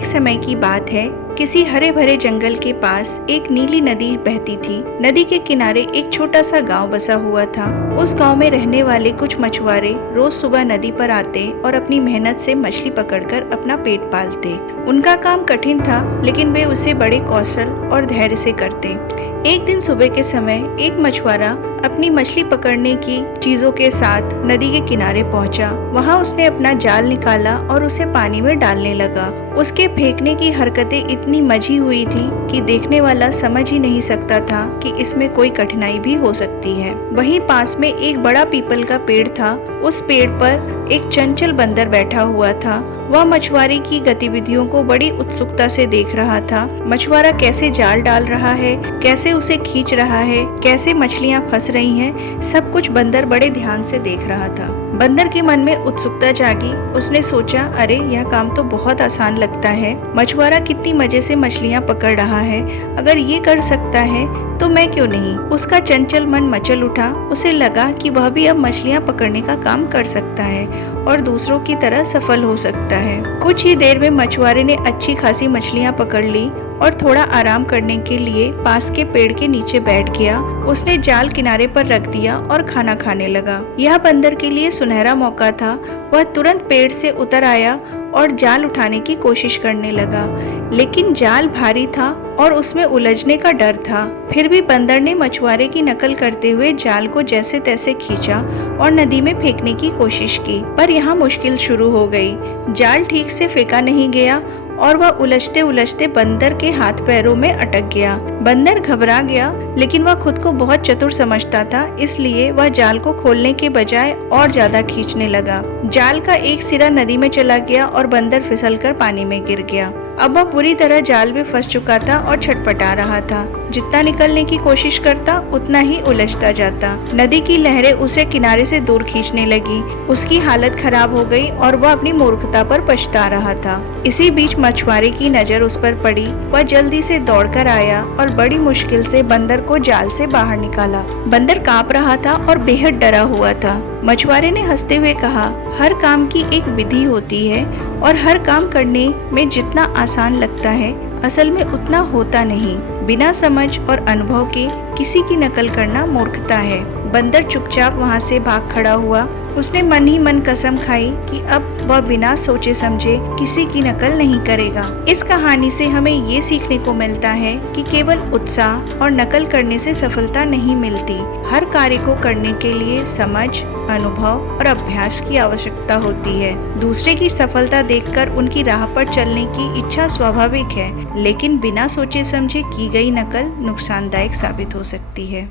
एक समय की बात है, किसी हरे भरे जंगल के पास एक नीली नदी बहती थी। नदी के किनारे एक छोटा सा गांव बसा हुआ था। उस गांव में रहने वाले कुछ मछुआरे रोज सुबह नदी पर आते और अपनी मेहनत से मछली पकड़कर अपना पेट पालते। उनका काम कठिन था, लेकिन वे उसे बड़े कौशल और धैर्य से करते। एक दिन सुबह के समय एक मछुआरा अपनी मछली पकड़ने की चीजों के साथ नदी के किनारे पहुंचा। वहां उसने अपना जाल निकाला और उसे पानी में डालने लगा। उसके फेंकने की हरकतें इतनी मजी हुई थी कि देखने वाला समझ ही नहीं सकता था कि इसमें कोई कठिनाई भी हो सकती है। वहीं पास में एक बड़ा पीपल का पेड़ था। उस पेड़ पर एक चंचल बंदर बैठा हुआ था। वह मछुआरे की गतिविधियों को बड़ी उत्सुकता से देख रहा था। मछुआरा कैसे जाल डाल रहा है, कैसे उसे खींच रहा है, कैसे मछलियां फंस रही हैं, सब कुछ बंदर बड़े ध्यान से देख रहा था। बंदर के मन में उत्सुकता जागी। उसने सोचा, अरे यह काम तो बहुत आसान लगता है। मछुआरा कितनी मजे से मछलियां पकड़ रहा है। अगर ये कर सकता है तो मैं क्यों नहीं। उसका चंचल मन मचल उठा। उसे लगा कि वह भी अब मछलियां पकड़ने का काम कर सकता है और दूसरों की तरह सफल हो सकता है। कुछ ही देर में मछुआरे ने अच्छी खासी मछलियां पकड़ ली और थोड़ा आराम करने के लिए पास के पेड़ के नीचे बैठ गया। उसने जाल किनारे पर रख दिया और खाना खाने लगा। यह बंदर के लिए सुनहरा मौका था। वह तुरंत पेड़ से उतर आया और जाल उठाने की कोशिश करने लगा, लेकिन जाल भारी था और उसमें उलझने का डर था। फिर भी बंदर ने मछुआरे की नकल करते हुए जाल को जैसे तैसे खींचा और नदी में फेंकने की कोशिश की। पर यहाँ मुश्किल शुरू हो गई। जाल ठीक से फेंका नहीं गया और वह उलझते उलझते बंदर के हाथ पैरों में अटक गया। बंदर घबरा गया, लेकिन वह खुद को बहुत चतुर समझता था, इसलिए वह जाल को खोलने के बजाय और ज्यादा खींचने लगा। जाल का एक सिरा नदी में चला गया और बंदर फिसलकर पानी में गिर गया। अब वह पूरी तरह जाल में फंस चुका था और छटपटा रहा था। जितना निकलने की कोशिश करता, उतना ही उलझता जाता। नदी की लहरें उसे किनारे से दूर खींचने लगी। उसकी हालत खराब हो गई और वह अपनी मूर्खता पर पछता रहा था। इसी बीच मछुआरे की नजर उस पर पड़ी। वह जल्दी से दौड़कर आया और बड़ी मुश्किल से बंदर को जाल से बाहर निकाला। बंदर कांप रहा था और बेहद डरा हुआ था। मछुआरे ने हंसते हुए कहा, हर काम की एक विधि होती है और हर काम करने में जितना आसान लगता है, असल में उतना होता नहीं। बिना समझ और अनुभव के किसी की नकल करना मूर्खता है। बंदर चुपचाप वहां से भाग खड़ा हुआ। उसने मन ही मन कसम खाई कि अब वह बिना सोचे समझे किसी की नकल नहीं करेगा। इस कहानी से हमें ये सीखने को मिलता है कि केवल उत्साह और नकल करने से सफलता नहीं मिलती। हर कार्य को करने के लिए समझ, अनुभव और अभ्यास की आवश्यकता होती है। दूसरे की सफलता देखकर उनकी राह पर चलने की इच्छा स्वाभाविक है, लेकिन बिना सोचे समझे की गई नकल नुकसानदायक साबित हो सकती है।